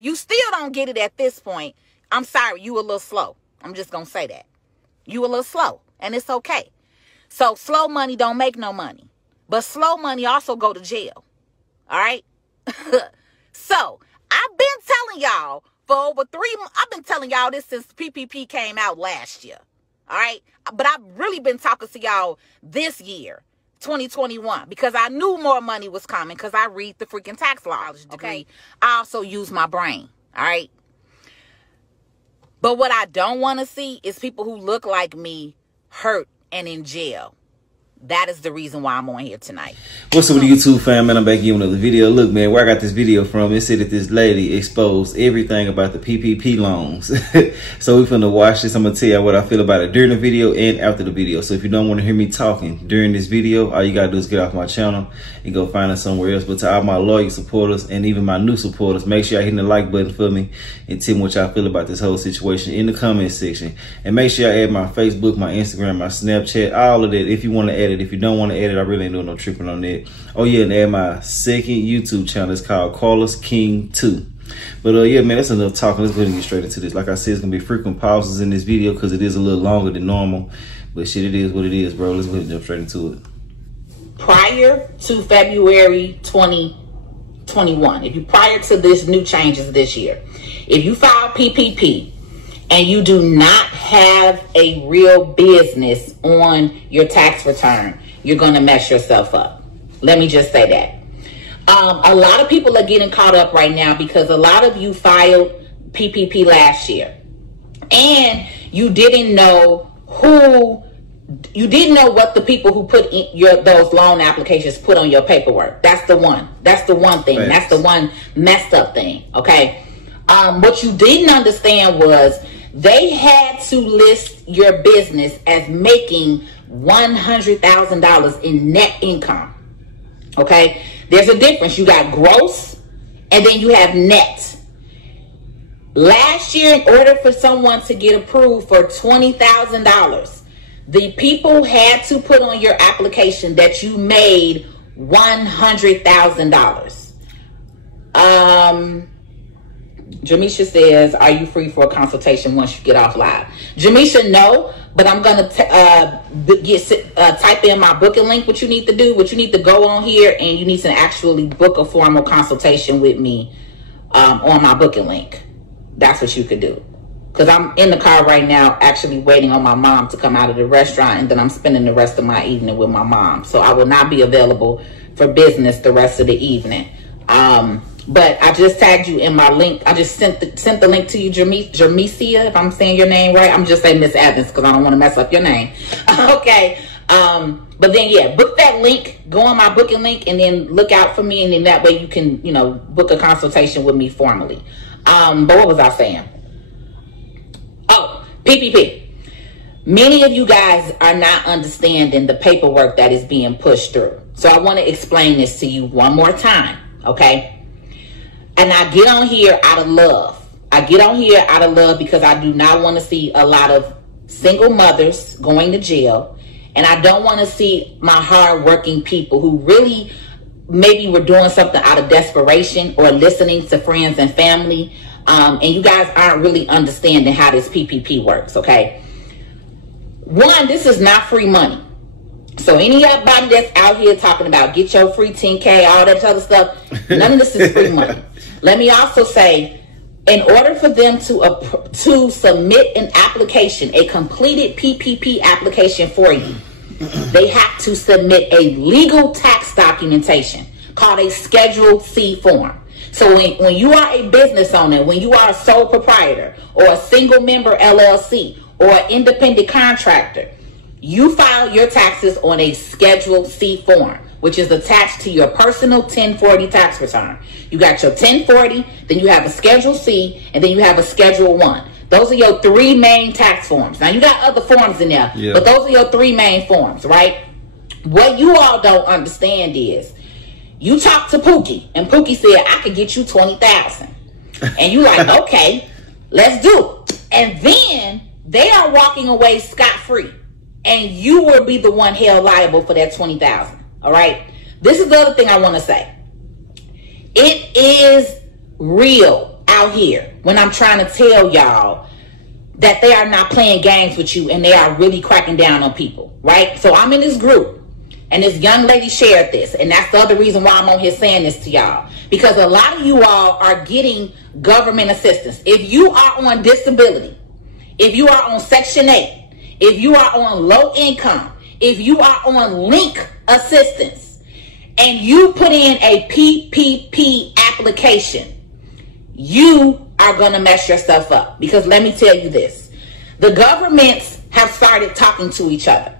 You still don't get it at this point. I'm sorry, you a little slow. I'm just going to say that. You a little slow, and it's okay. So slow money don't make no money. But slow money also go to jail. All right? So I've been telling y'all for over 3 months. I've been telling y'all this since PPP came out last year. All right? But I've really been talking to y'all this year, 2021, because I knew more money was coming because I read the freaking tax laws. Okay? I also use my brain. All right? But what I don't want to see is people who look like me hurt and in jail. That is the reason why I'm on here tonight. What's up with the YouTube fam, man? I'm back here with another video. Look, man, where I got this video from, it said that this lady exposed everything about the PPP loans. So we finna watch this. I'm gonna tell you what I feel about it during the video and after the video. So if you don't want to hear me talking during this video, all you gotta do is get off my channel and go find us somewhere else. But to all my loyal supporters and even my new supporters, make sure y'all hitting the like button for me and tell me what y'all feel about this whole situation in the comment section. And make sure y'all add my Facebook, my Instagram, my Snapchat, all of that if you want to add it. If you don't want to add it, I really ain't doing no tripping on that. Oh yeah, and add my second YouTube channel. It's called Carlus King 2. But yeah, man, that's enough talking. Let's go ahead and get straight into this. Like I said, it's gonna be frequent pauses in this video because it is a little longer than normal. But shit, it is what it is, bro. Let's go ahead and jump straight into it. Prior to February 2021, prior to this new changes this year, if you file PPP and you do not have a real business on your tax return, you're going to mess yourself up. Let me just say that. A lot of people are getting caught up right now because a lot of you filed PPP last year and you didn't know what the people who put in those loan applications put on your paperwork. That's the one thing. Thanks. That's the one messed up thing. Okay. What you didn't understand was they had to list your business as making $100,000 in net income. Okay? There's a difference. You got gross and then you have net. Last year, in order for someone to get approved for $20,000, the people had to put on your application that you made $100,000. Jamisha says, are you free for a consultation once you get off live? Jamisha, no, but I'm going to type in my booking link. What you need to do, what you need to go on here and you need to actually book a formal consultation with me on my booking link. That's what you could do. Because I'm in the car right now actually waiting on my mom to come out of the restaurant, and then I'm spending the rest of my evening with my mom. So I will not be available for business the rest of the evening. But I just tagged you in my link. I just sent the link to you, Jamesia, if I'm saying your name right. I'm just saying Miss Evans because I don't want to mess up your name. Okay. But then, yeah, book that link. Go on my booking link and then look out for me. And then that way you can, book a consultation with me formally. But what was I saying? Oh, PPP. Many of you guys are not understanding the paperwork that is being pushed through. So I want to explain this to you one more time. Okay. And I get on here out of love. I get on here out of love because I do not want to see a lot of single mothers going to jail. And I don't want to see my hardworking people who really maybe were doing something out of desperation or listening to friends and family. And you guys aren't really understanding how this PPP works, okay? One, this is not free money. So anybody that's out here talking about get your free 10K, all that other stuff, none of this is free money. Let me also say, in order for them to submit an application, a completed PPP application for you, they have to submit a legal tax documentation called a Schedule C form. So when you are a business owner, when you are a sole proprietor or a single member LLC or an independent contractor, you file your taxes on a Schedule C form, which is attached to your personal 1040 tax return. You got your 1040, then you have a Schedule C, and then you have a Schedule 1. Those are your three main tax forms. Now, you got other forms in there, but those are your three main forms, right? What you all don't understand is you talk to Pookie, and Pookie said, I could get you $20,000. And you like, okay, let's do it. And then they are walking away scot-free, and you will be the one held liable for that $20,000. All right. This is the other thing I want to say. It is real out out here when I'm trying to tell y'all that they are not playing games with you and they are really cracking down on people, right? So I'm in this group and this young lady shared this, and that's the other reason why I'm on here saying this to y'all, because a lot of you all are getting government assistance. If you are on disability, if you are on Section 8, if you are on low income, if you are on link assistance, and you put in a PPP application, you are going to mess yourself up. Because let me tell you this, the governments have started talking to each other.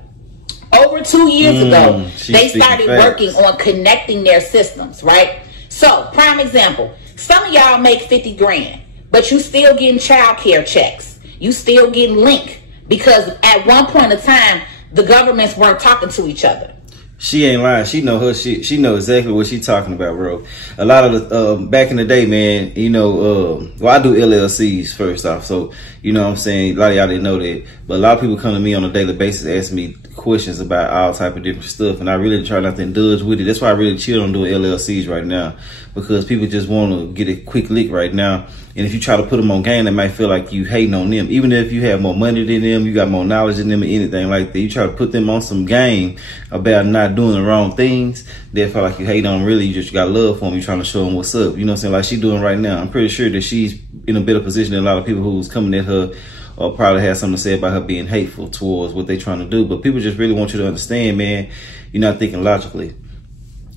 Over 2 years ago, they started working on connecting their systems, right? So, prime example, some of y'all make 50 grand, but you still getting child care checks. You still getting link, because at one point in time, the governments weren't talking to each other. She ain't lying. She know her shit. She know exactly what she talking about, bro. A lot of the, back in the day, man, you know, well, I do LLCs first off. So, you know what I'm saying? A lot of y'all didn't know that. But a lot of people come to me on a daily basis, ask me questions about all type of different stuff. And I really try not to indulge with it. That's why I really chill on doing LLCs right now, because people just want to get a quick lick right now. And if you try to put them on game, they might feel like you hating on them. Even if you have more money than them, you got more knowledge than them, or anything like that. You try to put them on some game about not doing the wrong things, they feel like you hate on them. Really, you just got love for them. You trying to show them what's up. You know what I'm saying? Like she doing right now. I'm pretty sure that she's in a better position than a lot of people who's coming at her or probably have something to say about her being hateful towards what they trying to do. But people just really want you to understand, man, you're not thinking logically.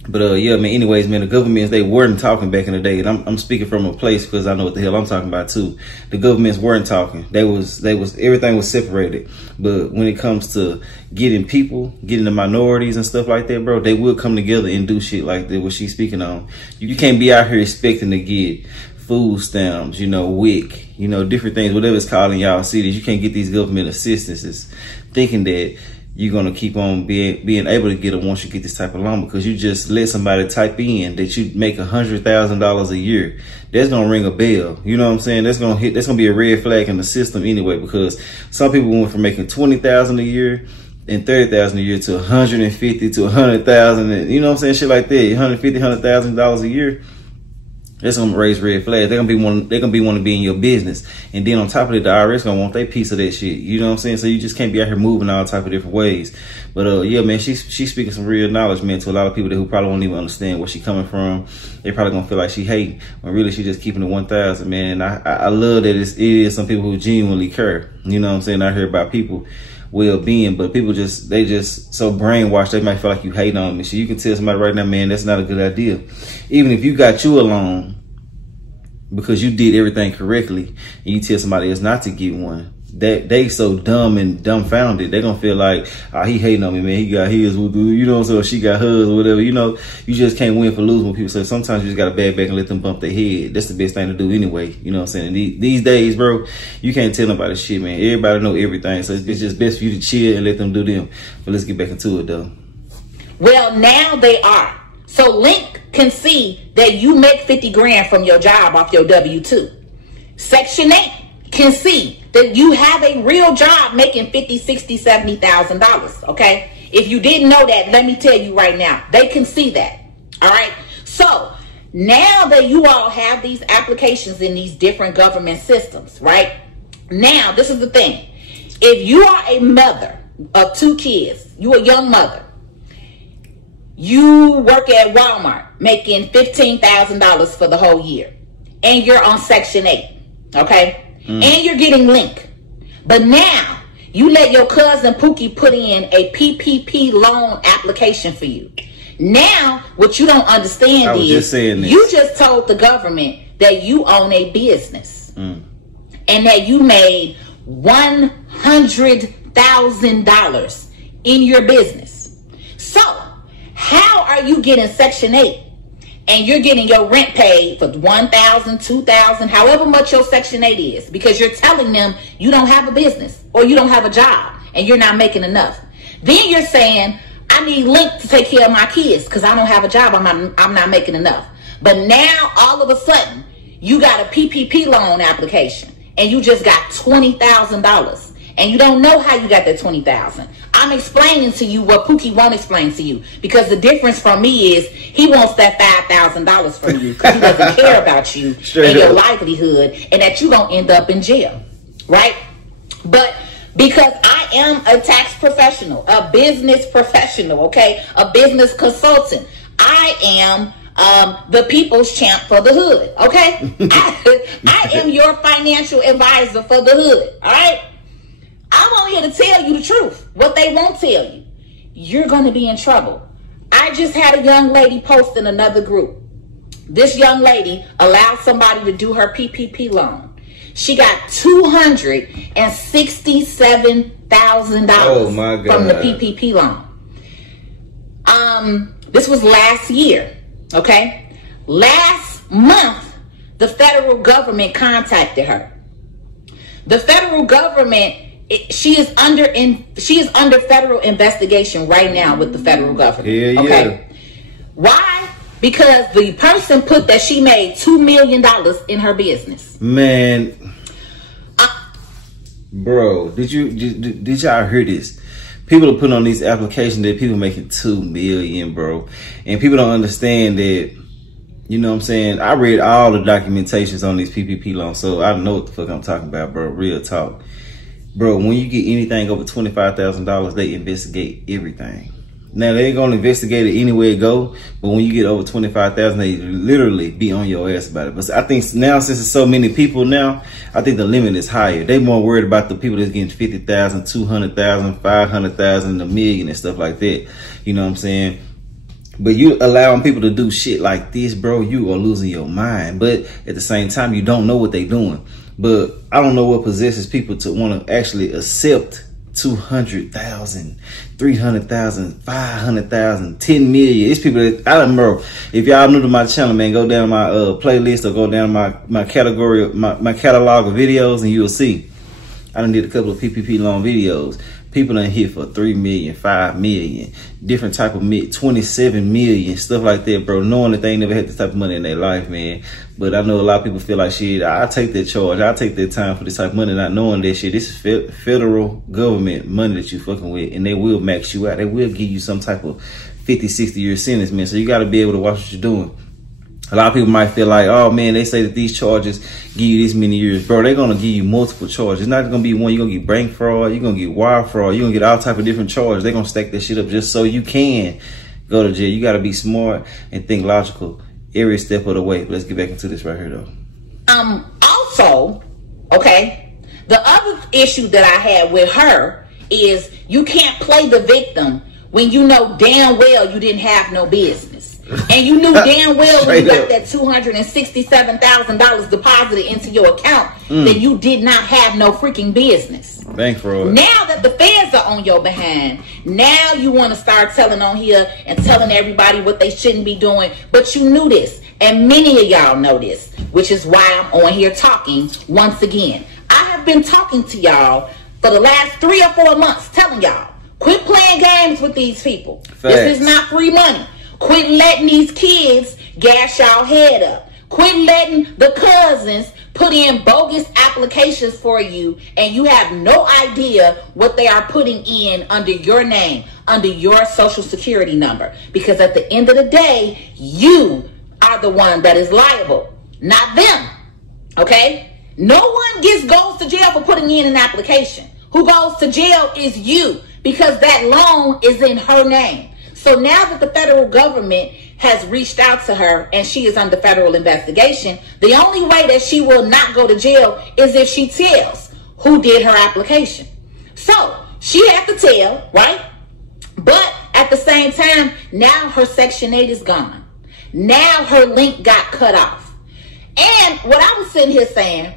But yeah, man, anyways, man, the governments, they weren't talking back in the day. And I'm speaking from a place because I know what the hell I'm talking about too. The governments weren't talking. Everything was separated. But when it comes to getting people, getting the minorities and stuff like that, bro, they will come together and do shit like that, what she's speaking on. You can't be out here expecting to get food stamps, you know, WIC, you know, different things, whatever it's called in y'all cities. You can't get these government assistances thinking that you're going to keep on being able to get it once you get this type of loan, because you just let somebody type in that you make $100,000 a year. That's going to ring a bell. You know what I'm saying? That's going to be a red flag in the system anyway, because some people went from making $20,000 a year and $30,000 a year to $150,000 to $100,000. You know what I'm saying? Shit like that. $150,000 a year. That's gonna raise red flags. They're gonna want to be in your business. And then on top of it, the IRS gonna want their piece of that shit. You know what I'm saying? So you just can't be out here moving all type of different ways. But yeah, man, she's speaking some real knowledge, man, to a lot of people who probably won't even understand where she coming from. They probably gonna feel like she hating, when really she just keeping it 1,000, man. I love that it is some people who genuinely care. You know what I'm saying? I hear about people well-being, but people they just so brainwashed, they might feel like you hate on me. So you can tell somebody right now, man, that's not a good idea. Even if you got you a loan because you did everything correctly, and you tell somebody else not to get one, they so dumb and dumbfounded, they gonna feel like, oh, he hating on me, man. He got his, you know, so she got hers or whatever. You know, you just can't win for losing with people. So sometimes you just gotta back and let them bump their head. That's the best thing to do anyway. You know what I'm saying? And these days, bro, you can't tell nobody shit, man. Everybody know everything. So it's just best for you to chill and let them do them. But let's get back into it though. Well, now they are. So Link can see that you make 50 grand from your job off your W-2. Section 8 can see that you have a real job making $50,000, $60,000, $70,000, okay? If you didn't know that, let me tell you right now, they can see that, all right? So now that you all have these applications in these different government systems, right? Now, this is the thing. If you are a mother of 2 kids, you a young mother, you work at Walmart making $15,000 for the whole year, and you're on Section 8, okay? And you're getting Link. But now you let your cousin Pookie put in a PPP loan application for you. Now, what you don't understand is you just told the government that you own a business and that you made $100,000 in your business. So how are you getting Section 8 and you're getting your rent paid for $1,000, $2,000, however much your Section 8 is, because you're telling them you don't have a business or you don't have a job and you're not making enough? Then you're saying, I need Link to take care of my kids because I don't have a job, I'm not making enough. But now all of a sudden you got a PPP loan application and you just got $20,000 and you don't know how you got that $20,000. I'm explaining to you what Pookie won't explain to you, because the difference from me is he wants that $5,000 from you because he doesn't care about you and your livelihood, and that you're gonna end up in jail, right? But because I am a tax professional, a business professional, okay, a business consultant, I am the people's champ for the hood, okay? I am your financial advisor for the hood, all right? I'm on here to tell you the truth, what they won't tell you. You're going to be in trouble. I just had a young lady post in another group. This young lady allowed somebody to do her PPP loan. She got $267,000 from the PPP loan. This was last year, okay? Last month, the federal government contacted her. The federal government, she is under federal investigation right now with the federal government. Yeah, okay? Yeah. Why? Because the person put that she made $2 million in her business. Man, bro, did y'all hear this? People are putting on these applications that people making $2 million, bro, and people don't understand that. You know what I'm saying? I read all the documentations on these PPP loans, so I know what the fuck I'm talking about, bro. Real talk, bro. When you get anything over $25,000, they investigate everything. Now they ain't gonna investigate it anywhere it go, but when you get over $25,000, they literally be on your ass about it. But I think now, since there's so many people now, I think the limit is higher. They more worried about the people that's getting 50,000, 200,000, 500,000, a million and stuff like that. You know what I'm saying? But you allowing people to do shit like this, bro, you are losing your mind. But at the same time, you don't know what they doing. But I don't know what possesses people to want to actually accept 200,000, 300,000, 500,000, 10 million. It's people that I don't know. If y'all new to my channel, man, go down my playlist or go down my category, my catalog of videos, and you'll see I done did a couple of PPP loan videos. People done hit for 3 million, 5 million, different type of 27 million, stuff like that, bro. Knowing that they ain't never had this type of money in their life, man. But I know a lot of people feel like, shit, I'll take that charge. I'll take that time for this type of money, not knowing that shit. This is federal government money that you fucking with, and they will max you out. They will give you some type of 50, 60-year sentence, man. So you got to be able to watch what you're doing. A lot of people might feel like, oh, man, they say that these charges give you this many years. Bro, they're going to give you multiple charges. It's not going to be one. You're going to get bank fraud. You're going to get wire fraud. You're going to get all type of different charges. They're going to stack that shit up just so you can go to jail. You got to be smart and think logical every step of the way. But let's get back into this right here, though. Also, okay, the other issue that I had with her is you can't play the victim when you know damn well you didn't have no business. And you knew damn well when you got that $267,000 deposited into your account that you did not have no freaking business. Bank fraud. Now that the feds are on your behind, now you want to start telling on here and telling everybody what they shouldn't be doing. But you knew this, and many of y'all know this, which is why I'm on here talking once again. I have been talking to y'all for the last 3 or 4 months, telling y'all, quit playing games with these people. Facts. This is not free money. Quit letting these kids gas y'all head up. Quit letting the cousins put in bogus applications for you, and you have no idea what they are putting in under your name, under your social security number. Because at the end of the day, you are the one that is liable, not them. Okay? No one goes to jail for putting in an application. Who goes to jail is you, because that loan is in her name. So now that the federal government has reached out to her and she is under federal investigation, the only way that she will not go to jail is if she tells who did her application. So she has to tell, right? But at the same time, now her Section 8 is gone. Now her link got cut off. And what I was sitting here saying,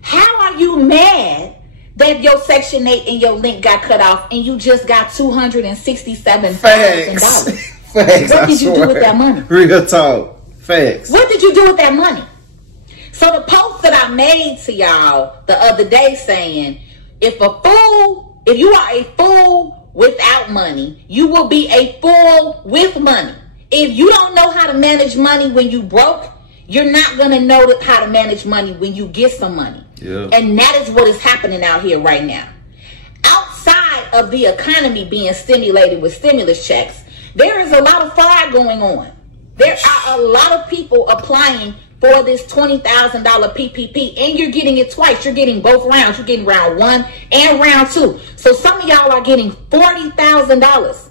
how are you mad that your Section 8 and your link got cut off and you just got $267,000? Facts. What did you do with that money? Real talk. Facts. What did you do with that money? So the post that I made to y'all the other day saying, if you are a fool without money, you will be a fool with money. If you don't know how to manage money when you broke, you're not going to know how to manage money when you get some money. Yeah. And that is what is happening out here right now. Outside spite of the economy being stimulated with stimulus checks, there is a lot of fraud going on. There are a lot of people applying for this $20,000 PPP, and you're getting it twice. You're getting both rounds. You're getting round 1 and round 2. So some of y'all are getting $40,000.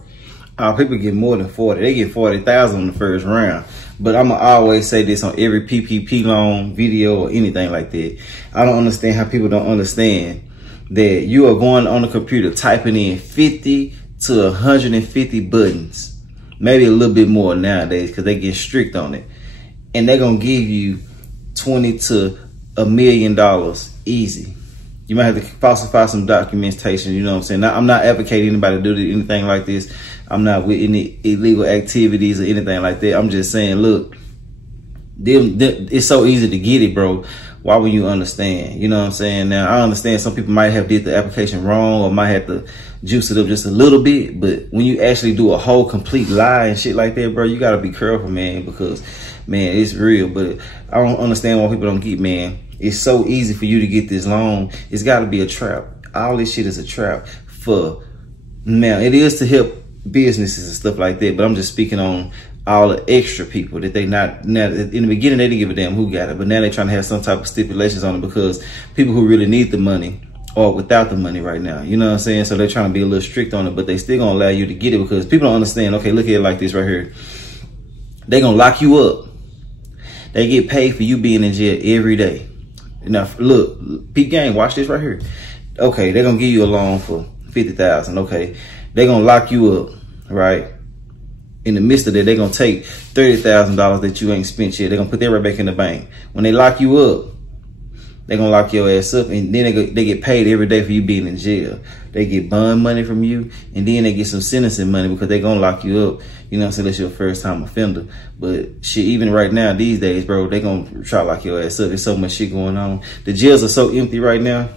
People get more than 40. They get 40,000 on the first round. But I'm going to always say this on every PPP loan video or anything like that. I don't understand how people don't understand that you are going on the computer typing in 50 to 150 buttons. Maybe a little bit more nowadays because they get strict on it. And they're going to give you $20 to $1 million easy. You might have to falsify some documentation, you know what I'm saying? Now, I'm not advocating anybody to do anything like this. I'm not with any illegal activities or anything like that. I'm just saying, look, it's so easy to get it, bro. Why would you understand? You know what I'm saying? Now, I understand some people might have did the application wrong or might have to juice it up just a little bit. But when you actually do a whole complete lie and shit like that, bro, you got to be careful, man, because, man, it's real. But I don't understand why people don't get, man. It's so easy for you to get this loan. It's got to be a trap. All this shit is a trap for now. It is to help businesses and stuff like that, but I'm just speaking on all the extra people that they not, now in the beginning they didn't give a damn who got it, but now they're trying to have some type of stipulations on it because people who really need the money are without the money right now, you know what I'm saying? So they're trying to be a little strict on it, but they still gonna allow you to get it because people don't understand. Okay, look at it like this right here. They gonna lock you up. They get paid for you being in jail every day. Now look, peep game, watch this right here. Okay, they're gonna give you a loan for $50,000. Okay, they're gonna lock you up, right? In the midst of that, they're gonna take $30,000 that you ain't spent yet. They're gonna put that right back in the bank. When they lock you up, they're gonna lock your ass up, and then they get paid every day for you being in jail. They get bond money from you, and then they get some sentencing money because they're gonna lock you up. You know what I'm saying? That's your first time offender. But shit, even right now, these days, bro, they gonna try to lock your ass up. There's so much shit going on. The jails are so empty right now.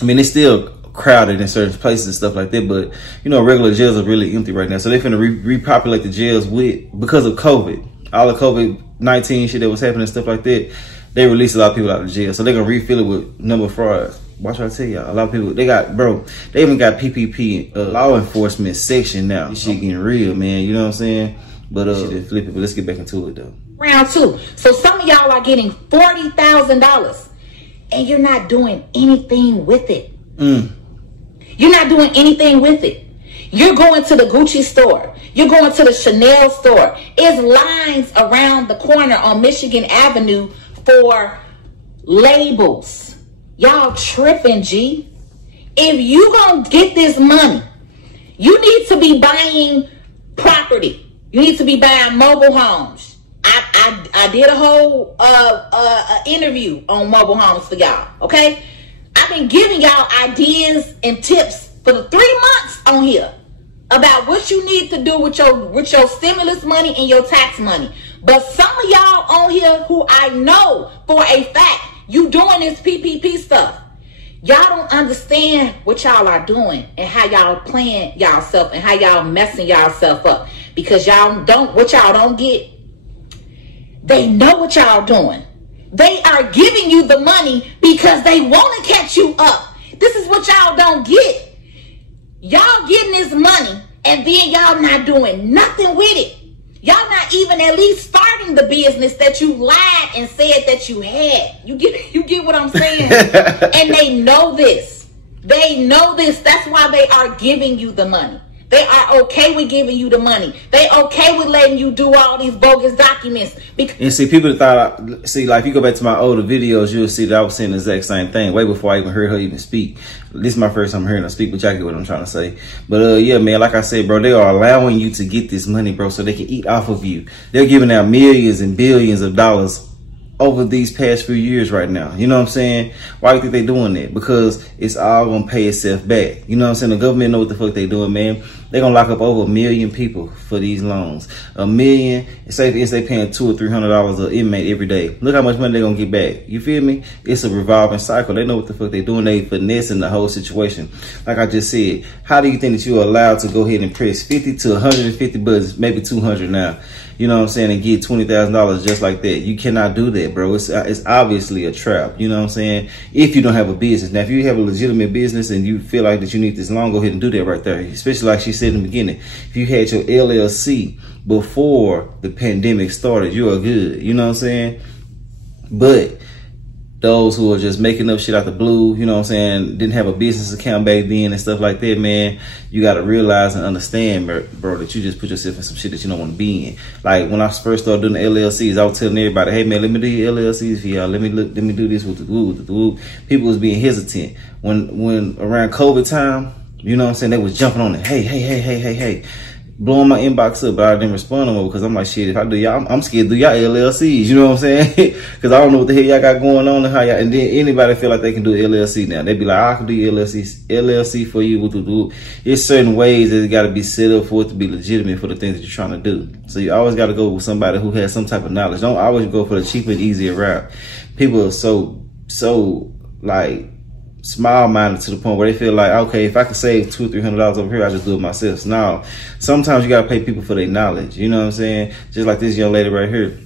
I mean, it's still crowded in certain places and stuff like that, but you know, regular jails are really empty right now. So they're finna repopulate the jails because of COVID, all the COVID-19 shit that was happening and stuff like that. They released a lot of people out of jail, so they're gonna refill it with number of frauds. Watch what I tell y'all. A lot of people, they even got PPP law enforcement section now. This shit getting real, man. You know what I'm saying? But shit, flip it. But let's get back into it though. Round 2. So some of y'all are getting $40,000, and you're not doing anything with it. You're not doing anything with it. You're going to the Gucci store. You're going to the Chanel store. It's lines around the corner on Michigan Avenue for labels. Y'all tripping, G. If you gonna get this money, you need to be buying property. You need to be buying mobile homes. I did a whole interview on mobile homes for y'all, okay? I've been giving y'all ideas and tips for the 3 months on here about what you need to do with your stimulus money and your tax money. But some of y'all on here who I know for a fact you doing this PPP stuff, y'all don't understand what y'all are doing and how y'all playing y'allself and how y'all messing y'allself up, because what y'all don't get, they know what y'all doing. They are giving you the money because they want to catch you up. This is what y'all don't get. Y'all getting this money and then y'all not doing nothing with it. Y'all not even at least starting the business that you lied and said that you had. You get what I'm saying? And they know this. They know this. That's why they are giving you the money. They are okay with giving you the money. They okay with letting you do all these bogus documents. And see, people thought, like, if you go back to my older videos, you'll see that I was saying the exact same thing way before I even heard her even speak. This is my first time hearing her speak, but y'all get what I'm trying to say. But yeah, man, like I said, bro, they are allowing you to get this money, bro, so they can eat off of you. They're giving out millions and billions of dollars over these past few years right now. You know what I'm saying? Why do you think they're doing that? Because it's all gonna pay itself back. You know what I'm saying? The government know what the fuck they doing, man. They're gonna lock up over 1 million people for these loans. 1 million, say they paying $200 or $300 an inmate every day. Look how much money they're gonna get back. You feel me? It's a revolving cycle. They know what the fuck they doing. They finessing the whole situation. Like I just said, how do you think that you are allowed to go ahead and press 50 to 150 buttons, maybe 200 now, you know what I'm saying, and get $20,000 just like that. You cannot do that, bro. It's obviously a trap, you know what I'm saying, if you don't have a business. Now, if you have a legitimate business and you feel like that you need this loan, go ahead and do that right there. Especially like she said in the beginning, if you had your LLC before the pandemic started, you are good, you know what I'm saying. But those who are just making up shit out the blue, you know what I'm saying, didn't have a business account back then and stuff like that, man, you got to realize and understand, bro, that you just put yourself in some shit that you don't want to be in. Like, when I first started doing the LLCs, I was telling everybody, hey, man, let me do your LLCs for y'all. Let me do this with the woo. People was being hesitant. When around COVID time, you know what I'm saying, they was jumping on it. Hey. Blowing my inbox up, but I didn't respond no more because I'm like, shit, if I do y'all, I'm scared to do y'all LLCs, you know what I'm saying? Because I don't know what the hell y'all got going on and how y'all, and then anybody feel like they can do LLC now. They be like, I can do your LLC for you. It's certain ways that it got to be set up for it to be legitimate for the things that you're trying to do. So you always got to go with somebody who has some type of knowledge. Don't always go for the cheaper and easier route. People are so like, small-minded to the point where they feel like, okay, if I can save $200 or $300 over here, I just do it myself. So now, sometimes you gotta pay people for their knowledge. You know what I'm saying? Just like this young lady right here,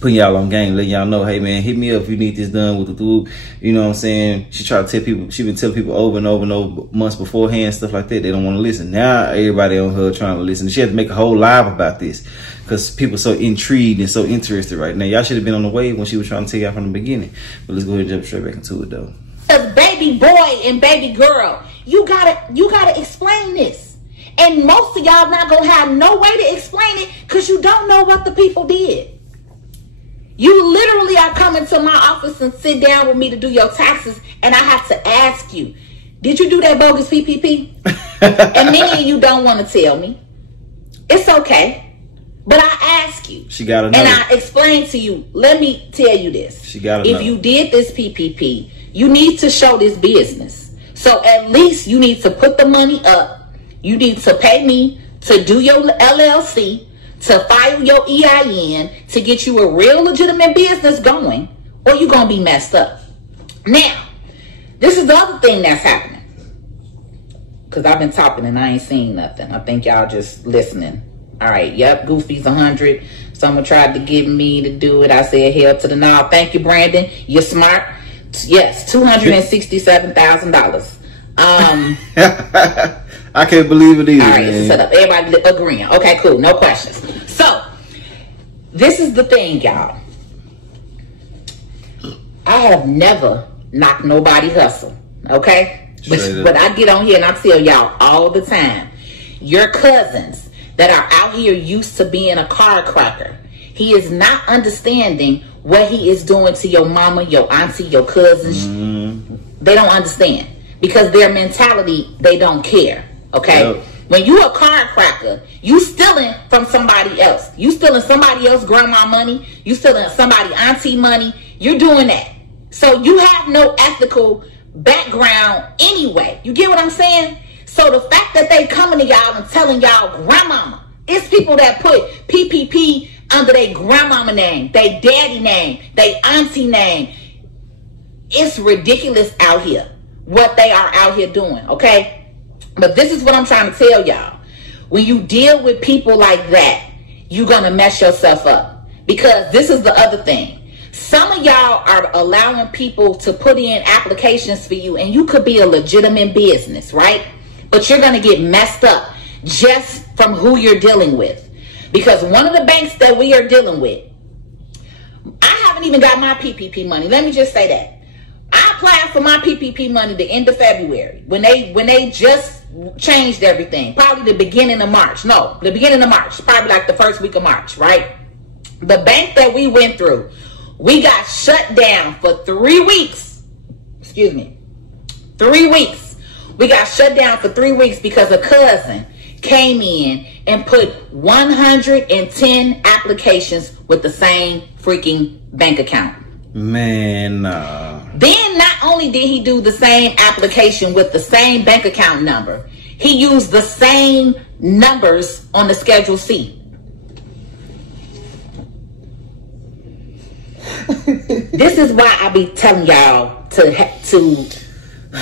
putting y'all on game, letting y'all know, hey man, hit me up if you need this done with the dude. You know what I'm saying? She try to tell people, she been telling people over and over months beforehand, stuff like that. They don't want to listen. Now everybody on her trying to listen. She had to make a whole live about this because people are so intrigued and so interested right now. Y'all should have been on the wave when she was trying to tell y'all from the beginning. But let's go ahead and jump straight back into it though. Baby boy and baby girl, you gotta explain this, and most of y'all not gonna have no way to explain it because you don't know what the people did. You literally are coming to my office and sit down with me to do your taxes, and I have to ask you, did you do that bogus PPP? And many of you don't want to tell me. It's okay, but I ask you. She gotta know. And I explain to you. Let me tell you this. She gotta know. If you did this PPP, you need to show this business. So at least you need to put the money up. You need to pay me to do your LLC, to file your EIN, to get you a real legitimate business going, or you're going to be messed up. Now, this is the other thing that's happening. Because I've been talking and I ain't seen nothing. I think y'all just listening. All right, yep, Goofy's 100. Someone tried to get me to do it. I said, hell to the no. Thank you, Brandon. You're smart. Yes, $267,000. I can't believe it either. All right, it's set up. Everybody agreeing. Okay, cool. No questions. So, this is the thing, y'all. I have never knocked nobody hustle. Okay? But I get on here and I tell y'all all the time, your cousins that are out here used to being a car cracker, he is not understanding what he is doing to your mama, your auntie, your cousins. They don't understand because their mentality, they don't care. Okay? Yep. When you a car cracker, you stealing from somebody else. You stealing somebody else's grandma money. You stealing somebody auntie money. You're doing that. So you have no ethical background anyway. You get what I'm saying? So the fact that they coming to y'all and telling y'all grandmama, it's people that put PPP under their grandmama name, their daddy name, their auntie name. It's ridiculous out here what they are out here doing, okay? But this is what I'm trying to tell y'all. When you deal with people like that, you're going to mess yourself up. Because this is the other thing. Some of y'all are allowing people to put in applications for you, and you could be a legitimate business, right? But you're going to get messed up just from who you're dealing with. Because one of the banks that we are dealing with, I haven't even got my PPP money. Let me just say that. I applied for my PPP money the end of February when they just changed everything. Probably the beginning of March. No, the beginning of March. Probably like the first week of March, right? The bank that we went through, we got shut down for 3 weeks. Excuse me. 3 weeks. We got shut down for 3 weeks because a cousin came in and put 110 applications with the same freaking bank account. Man, Then not only did he do the same application with the same bank account number, he used the same numbers on the Schedule C. This is why I be telling y'all to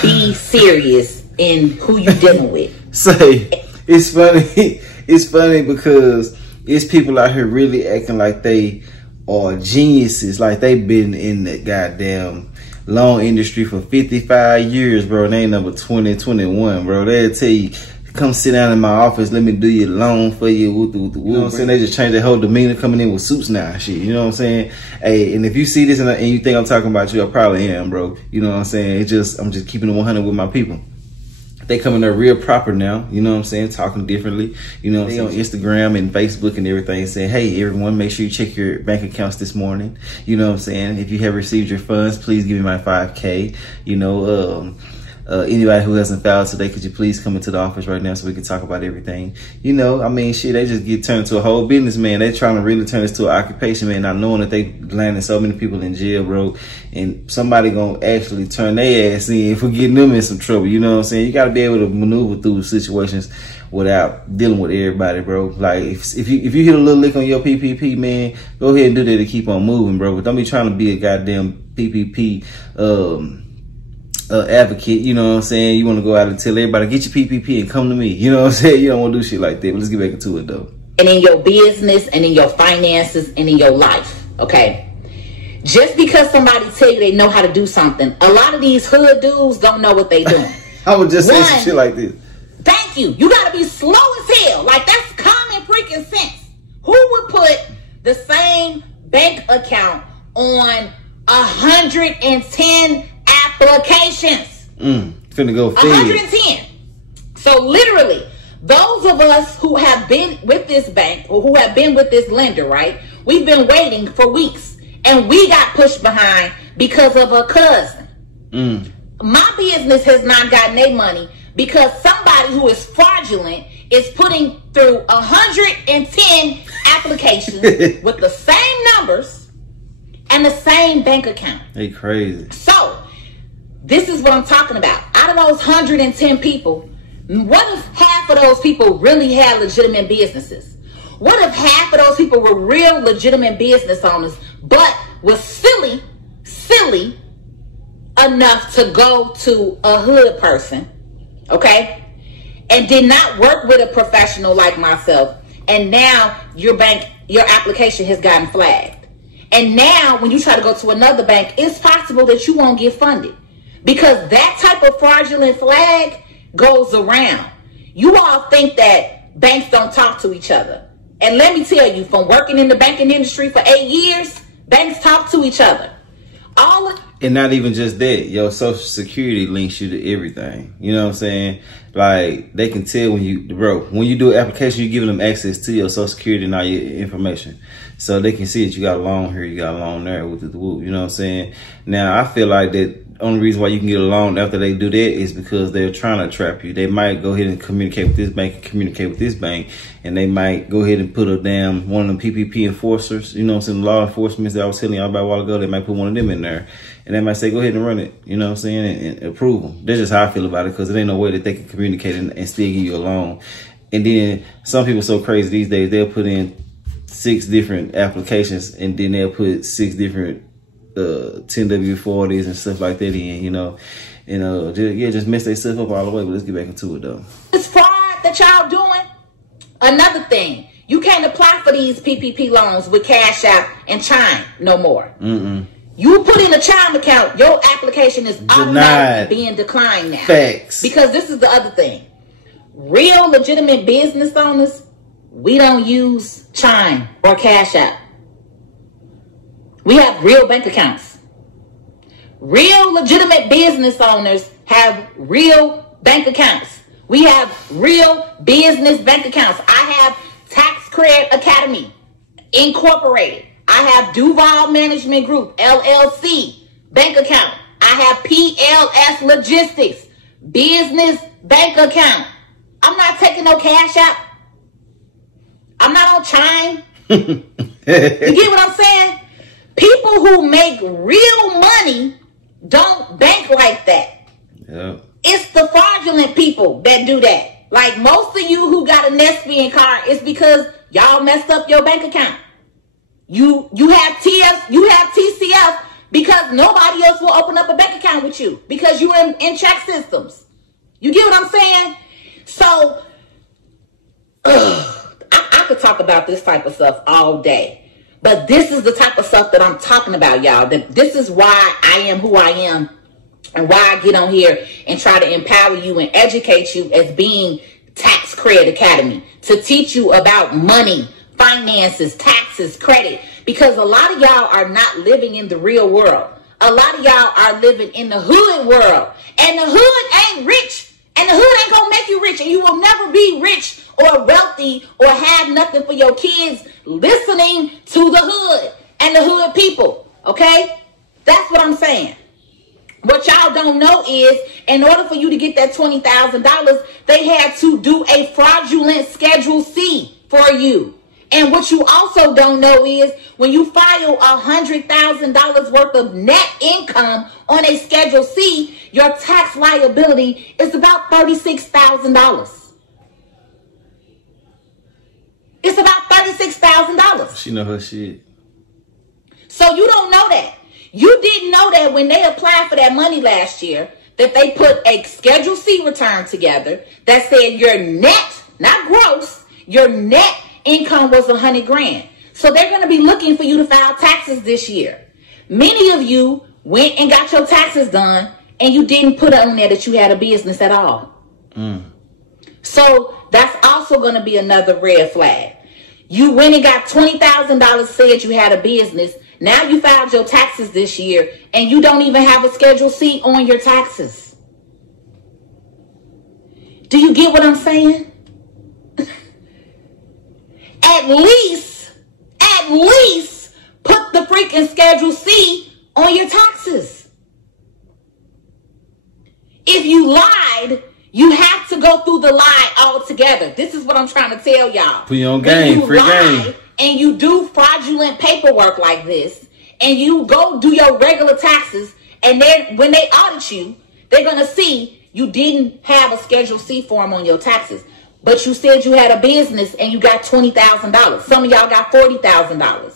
be serious in who you dealing with. Say, it's funny. It's funny because it's people out here really acting like they are geniuses, like they've been in the goddamn loan industry for 55 years, bro. And they ain't number 2021, bro. They'll tell you, come sit down in my office, let me do your loan for you. You know what I'm saying? They just changed their whole demeanor, coming in with suits now and shit. You know what I'm saying? Hey, and if you see this and you think I'm talking about you, I probably am, bro. You know what I'm saying? I'm just keeping it 100 with my people. They coming there real proper now, you know what I'm saying, talking differently, you know what I'm saying, on Instagram and Facebook and everything, saying, hey, everyone, make sure you check your bank accounts this morning, you know what I'm saying, if you have received your funds, please give me my 5K, you know, anybody who hasn't filed today, could you please come into the office right now so we can talk about everything, you know, I mean, shit, they just get turned into a whole business, man. They trying to really turn this to an occupation, man, not knowing that they landing so many people in jail, bro, and somebody gonna actually turn their ass in for getting them in some trouble, you know what I'm saying? You gotta be able to maneuver through situations without dealing with everybody, bro. Like, if you hit a little lick on your PPP, man, go ahead and do that to keep on moving, bro, but don't be trying to be a goddamn PPP, advocate, you know what I'm saying? You want to go out and tell everybody, get your PPP and come to me. You know what I'm saying? You don't want to do shit like that. But let's get back into it, though. And in your business and in your finances and in your life, okay? Just because somebody tell you they know how to do something, a lot of these hood dudes don't know what they doing. I would just say some shit like this. Thank you. You got to be slow as hell. Like, that's common freaking sense. Who would put the same bank account on 110 applications? Finna go feed. 110. So literally, those of us who have been with this bank or who have been with this lender, right? We've been waiting for weeks and we got pushed behind because of a cousin. My business has not gotten their money because somebody who is fraudulent is putting through 110 applications with the same numbers and the same bank account. They crazy. So, this is what I'm talking about. Out of those 110 people, what if half of those people really had legitimate businesses? What if half of those people were real legitimate business owners, but was silly enough to go to a hood person, okay, and did not work with a professional like myself, and now your application has gotten flagged. And now when you try to go to another bank, it's possible that you won't get funded. Because that type of fraudulent flag goes around. You all think that banks don't talk to each other. And let me tell you, from working in the banking industry for 8 years, banks talk to each other. And not even just that, your social security links you to everything. You know what I'm saying? Like, they can tell when you do an application, you're giving them access to your social security and all your information. So they can see that you got a loan here, you got a loan there with the whoop. You know what I'm saying? Now, I feel like that only reason why you can get a loan after they do that is because they're trying to trap you. They might go ahead and communicate with this bank and communicate with this bank, and they might go ahead and put a damn one of them PPP enforcers, you know what I'm saying, law enforcement that I was telling y'all about a while ago. They might put one of them in there, and they might say, go ahead and run it, you know what I'm saying, and approve them. That's just how I feel about it, because it ain't no way that they can communicate and still give you a loan. And then some people so crazy these days, they'll put in 6 different applications, and then they'll put 6 different 10W40s and stuff like that in, you know, and just mess their stuff up all the way. But let's get back into it, though. This fraud that y'all doing. Another thing, you can't apply for these PPP loans with Cash App and Chime no more. You put in a Chime account, your application is automatically being declined now. Facts. Because this is the other thing. Real legitimate business owners, we don't use Chime or Cash App. We have real bank accounts. Real legitimate business owners have real bank accounts. We have real business bank accounts. I have Tax Credit Academy Incorporated. I have Duval Management Group, LLC, bank account. I have PLS Logistics, business bank account. I'm not taking no Cash App. I'm not on Chime. You get what I'm saying? People who make real money don't bank like that. Yep. It's the fraudulent people that do that. Like most of you who got a Nespian card, it's because y'all messed up your bank account. You have TCF because nobody else will open up a bank account with you because you're in check systems. You get what I'm saying? So, I could talk about this type of stuff all day, but this is the type of stuff that I'm talking about, y'all. That this is why I am who I am, and why I get on here and try to empower you and educate you as being Tax Cred Academy, to teach you about money, finances, taxes, credit, because a lot of y'all are not living in the real world. A lot of y'all are living in the hood world, and the hood ain't rich, and the hood ain't gonna make you rich, and you will never be rich or wealthy or have nothing for your kids listening to the hood and the hood people. Okay, that's what I'm saying. What y'all don't know is, in order for you to get that $20,000, they had to do a fraudulent Schedule C for you. And what you also don't know is, when you file $100,000 worth of net income on a Schedule C, your tax liability is about $36,000. It's about $36,000. She know her shit. So you don't know that. You didn't know that when they applied for that money last year, that they put a Schedule C return together that said your net, not gross, your net income was $100,000. So they're going to be looking for you to file taxes this year. Many of you went and got your taxes done, and you didn't put on there that you had a business at all. So that's also going to be another red flag. You went and got $20,000, said you had a business. Now you filed your taxes this year, and you don't even have a Schedule C on your taxes. Do you get what I'm saying? At least put the freaking Schedule C on your taxes. If you lied, you have to go through the lie altogether. This is what I'm trying to tell y'all. Put your own game, free game. And you do fraudulent paperwork like this, and you go do your regular taxes, and then when they audit you, they're going to see you didn't have a Schedule C form on your taxes. But you said you had a business and you got $20,000. Some of y'all got $40,000.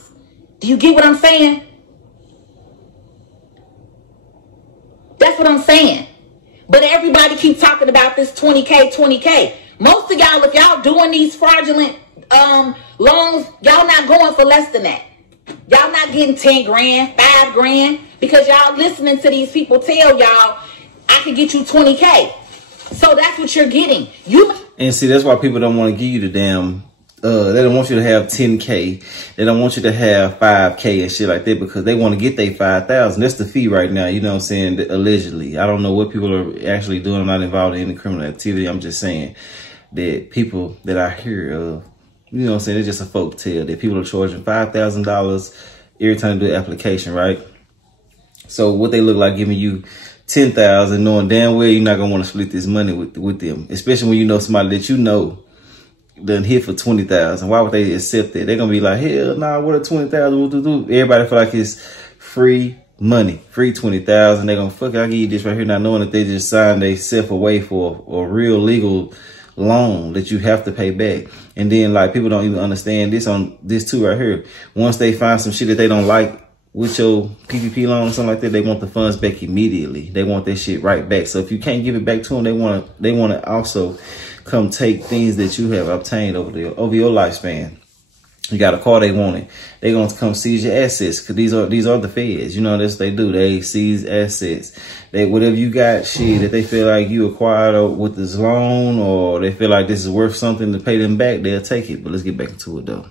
Do you get what I'm saying? That's what I'm saying. But everybody keeps talking about this 20K, 20K. Most of y'all, if y'all doing these fraudulent loans, y'all not going for less than that. Y'all not getting 10 grand, 5 grand, because y'all listening to these people tell y'all, I can get you 20K. So that's what you're getting. And see, that's why people don't want to give you the damn, they don't want you to have 10K. They don't want you to have 5K and shit like that, because they want to get their 5,000. That's the fee right now. You know what I'm saying? Allegedly. I don't know what people are actually doing. I'm not involved in any criminal activity. I'm just saying that people that I hear of, you know what I'm saying, it's just a folk tale that people are charging $5,000 every time they do the application, right? So what they look like giving you 10,000, knowing damn well you're not gonna want to split this money with them, especially when you know somebody that you know done hit for 20,000. Why would they accept that? They're gonna be like, hell nah, what a 20,000 will do? Everybody feel like it's free money, free 20,000. They're gonna fuck it, I'll give you this right here, not knowing that they just signed themselves away for a real legal loan that you have to pay back. And then like people don't even understand this on this too right here. Once they find some shit that they don't like with your PPP loan or something like that, they want the funds back immediately. They want that shit right back. So if you can't give it back to them, they want to also come take things that you have obtained over your lifespan. You got a car, they want it. They gonna come seize your assets, because these are the feds. You know, that's what they do. They seize assets. They whatever you got, shit that they feel like you acquired with this loan, or they feel like this is worth something to pay them back, they'll take it. But let's get back into it though.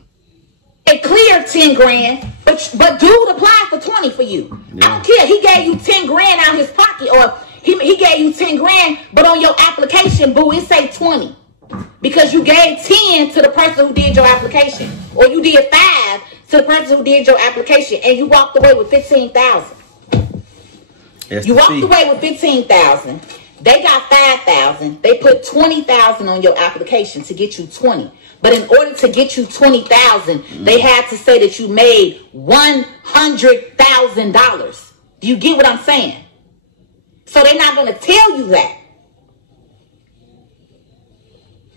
It cleared 10 grand, but dude applied for 20 for you. Yeah. I don't care. He gave you 10 grand out of his pocket, or he gave you 10 grand, but on your application, boo, it say 20. Because you gave 10 to the person who did your application, or you did 5 to the person who did your application, and you walked away with 15,000. You walked away with 15,000. They got 5,000. They put 20,000 on your application to get you 20. But in order to get you 20,000, they had to say that you made $100,000. Do you get what I'm saying? So they're not going to tell you that.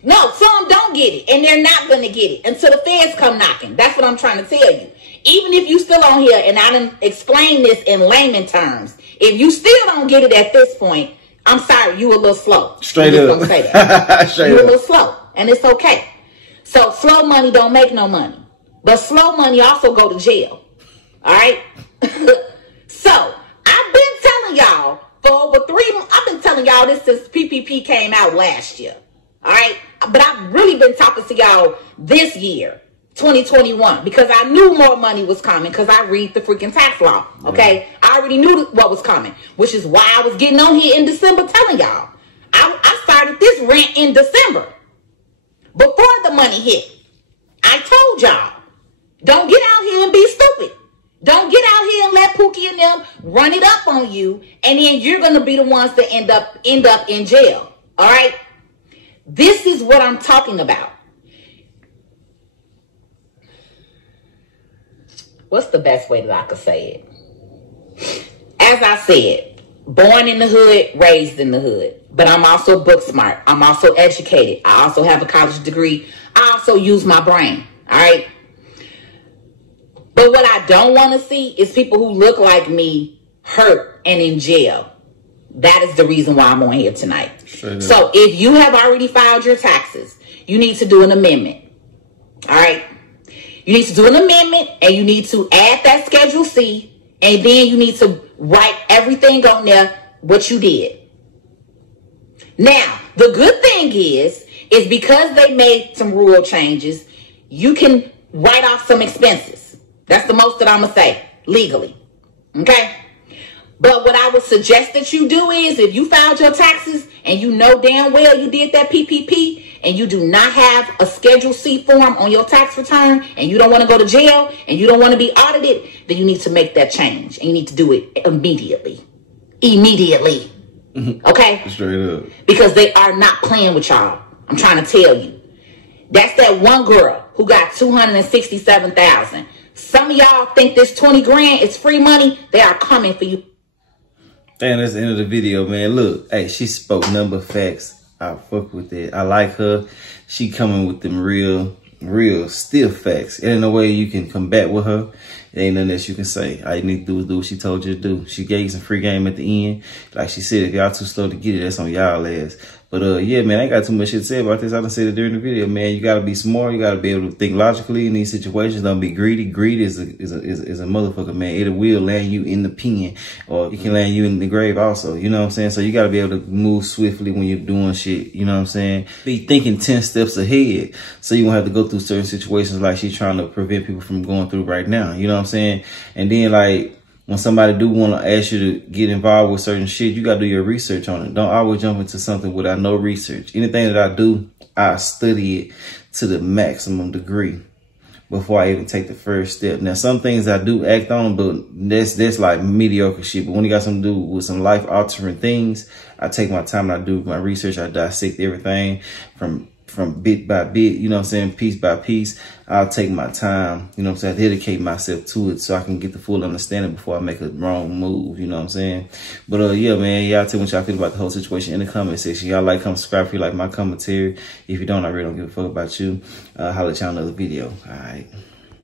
No, some don't get it, and they're not going to get it until the feds come knocking. That's what I'm trying to tell you. Even if you still on here, and I done explain this in layman terms, if you still don't get it at this point, I'm sorry, you a little slow. Straight up. Say that. You're a little slow, and it's okay. So slow money don't make no money. But slow money also go to jail. All right? So I've been telling y'all for over 3 months. I've been telling y'all this since PPP came out last year. All right? But I've really been talking to y'all this year, 2021, because I knew more money was coming because I read the freaking tax law. Okay? I already knew what was coming, which is why I was getting on here in December telling y'all. I started this rant in December before the money hit. I told y'all, don't get out here and be stupid. Don't get out here and let Pookie and them run it up on you, and then you're going to be the ones that end up in jail. All right? This is what I'm talking about. What's the best way that I could say it? As I said, born in the hood, raised in the hood. But I'm also book smart. I'm also educated. I also have a college degree. I also use my brain. All right? But what I don't want to see is people who look like me hurt and in jail. That is the reason why I'm on here tonight. So if you have already filed your taxes, you need to do an amendment. All right? You need to do an amendment, and you need to add that Schedule C, and then you need to write everything on there what you did. Now, the good thing is because they made some rule changes, you can write off some expenses. That's the most that I'm going to say, legally. Okay? But what I would suggest that you do is, if you filed your taxes and you know damn well you did that PPP and you do not have a Schedule C form on your tax return and you don't want to go to jail and you don't want to be audited, then you need to make that change. And you need to do it immediately. Immediately. Okay? Straight up. Because they are not playing with y'all. I'm trying to tell you. That's that one girl who got $267,000. Some of y'all think this 20 grand is free money. They are coming for you. And that's the end of the video, man. Look, hey, she spoke number facts. I fuck with it. I like her. She coming with them real stiff facts. Ain't no way you can combat with her. There ain't nothing else you can say. All you need to do is do what she told you to do. She gave you some free game at the end. Like she said, if y'all too slow to get it, that's on y'all ass. But yeah, man, I ain't got too much shit to say about this. I done said it during the video, man. You gotta be smart. You gotta be able to think logically in these situations. Don't be greedy. Greed is a motherfucker, man. It will land you in the pen, or it can land you in the grave also. You know what I'm saying? So you gotta be able to move swiftly when you're doing shit. You know what I'm saying? Be thinking 10 steps ahead, so you won't have to go through certain situations like she's trying to prevent people from going through right now. You know what I'm saying? And then like, when somebody do want to ask you to get involved with certain shit, you got to do your research on it. Don't always jump into something without no research. Anything that I do, I study it to the maximum degree before I even take the first step. Now, some things I do act on, but that's like mediocre shit. But when you got something to do with some life-altering things, I take my time and I do my research. I dissect everything from bit by bit, you know what I'm saying, piece by piece. I'll take my time, you know what I'm saying, I dedicate myself to it so I can get the full understanding before I make a wrong move, you know what I'm saying. But yeah, man, y'all tell me what y'all feel about the whole situation in the comment section. Y'all like, comment, subscribe if you like my commentary. If you don't, I really don't give a fuck about you. Holla at y'all another video. All right.